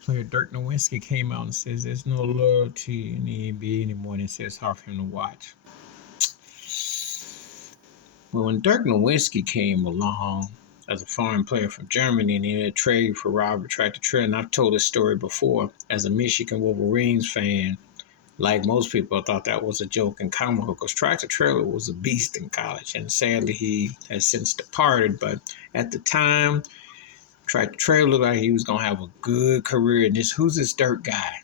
Player Dirk Nowitzki came out and says there's no loyalty in the NBA anymore, and it says hard for him to watch. Well, when Dirk Nowitzki came along as a foreign player from Germany and he had traded for Robert Tractor Trailer, and I've told this story before as a Michigan Wolverines fan, like most people, I thought that was a joke and comical because Tractor Trailer was a beast in college, and sadly he has since departed. But at the time, Tractor Trailer looked like he was gonna have a good career. And who's this Dirk guy?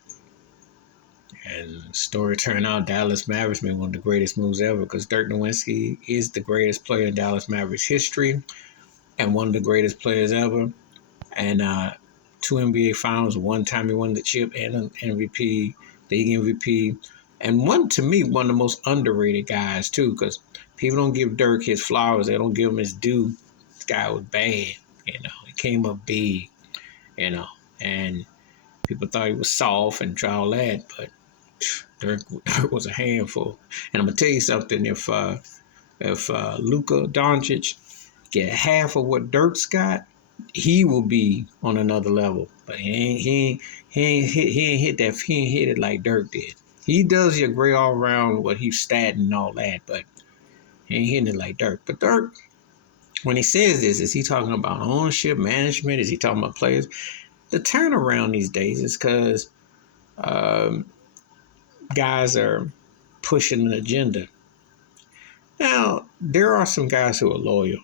And the story turned out Dallas Mavericks made one of the greatest moves ever because Dirk Nowitzki is the greatest player in Dallas Mavericks history and one of the greatest players ever. And two NBA Finals, one time he won the chip and an MVP, league MVP. And to me, one of the most underrated guys, too, because people don't give Dirk his flowers. They don't give him his due. This guy was bad, He came up big, and people thought he was soft and all that, but Dirk was a handful. And I'm gonna tell you something: if Luka Doncic get half of what Dirk's got, he will be on another level. But he ain't hit it like Dirk did. He does your great all around what he's statting and all that, but he ain't hitting it like Dirk. But Dirk, when he says this, is he talking about ownership, management? Is he talking about players? The turnaround these days is because guys are pushing an agenda. Now, there are some guys who are loyal.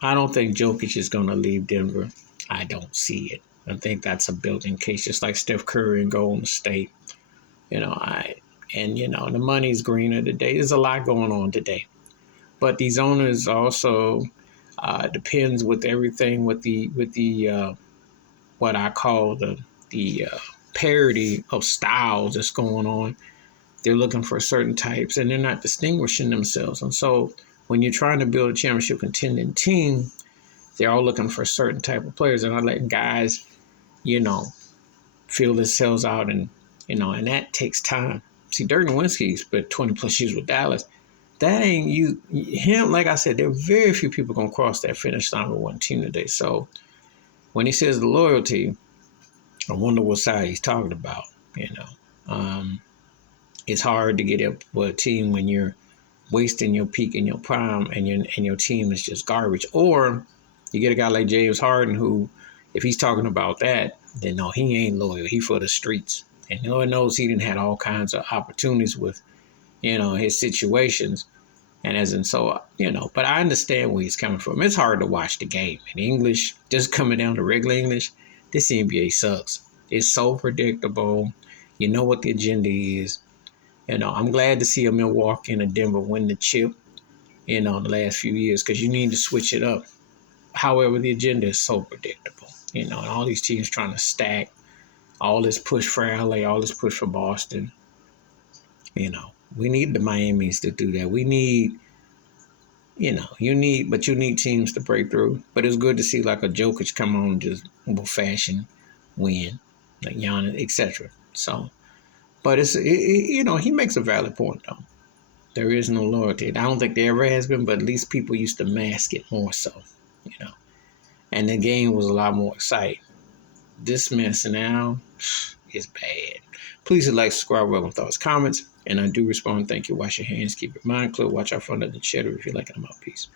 I don't think Jokic is going to leave Denver. I don't see it. I think that's a built-in case, just like Steph Curry and Golden State. The money's greener today. There's a lot going on today. But these owners also depends with everything with the what I call the parity of styles that's going on. They're looking for certain types, and they're not distinguishing themselves. And so when you're trying to build a championship contending team, they're all looking for a certain type of players. They're not letting guys, feel themselves out, and that takes time. See, Dirk Nowitzki spent 20 plus years with Dallas. That ain't him. Like I said, there are very few people gonna cross that finish line with one team today. So when he says the loyalty, I wonder what side he's talking about. It's hard to get up with a team when you're wasting your peak and your prime, and your team is just garbage. Or you get a guy like James Harden who, if he's talking about that, then no, he ain't loyal. He for the streets. And Lord knows he didn't have all kinds of opportunities with, his situations. But I understand where he's coming from. It's hard to watch the game in English, just coming down to regular English. This NBA sucks. It's so predictable. You know what the agenda is. I'm glad to see a Milwaukee and a Denver win the chip, the last few years, because you need to switch it up. However, the agenda is so predictable, and all these teams trying to stack, all this push for LA, all this push for Boston. We need the Miamis to do that. We need, you need teams to break through. But it's good to see like a Jokic come on just fashion win, like Giannis, etc. So. But he makes a valid point, though. There is no loyalty. I don't think there ever has been, but at least people used to mask it more so, And the game was a lot more exciting. This mess now is bad. Please like, subscribe, welcome thoughts, comments, and I do respond. Thank you. Wash your hands, keep your mind clear, watch out for another cheddar if you like it. I'm out. Peace.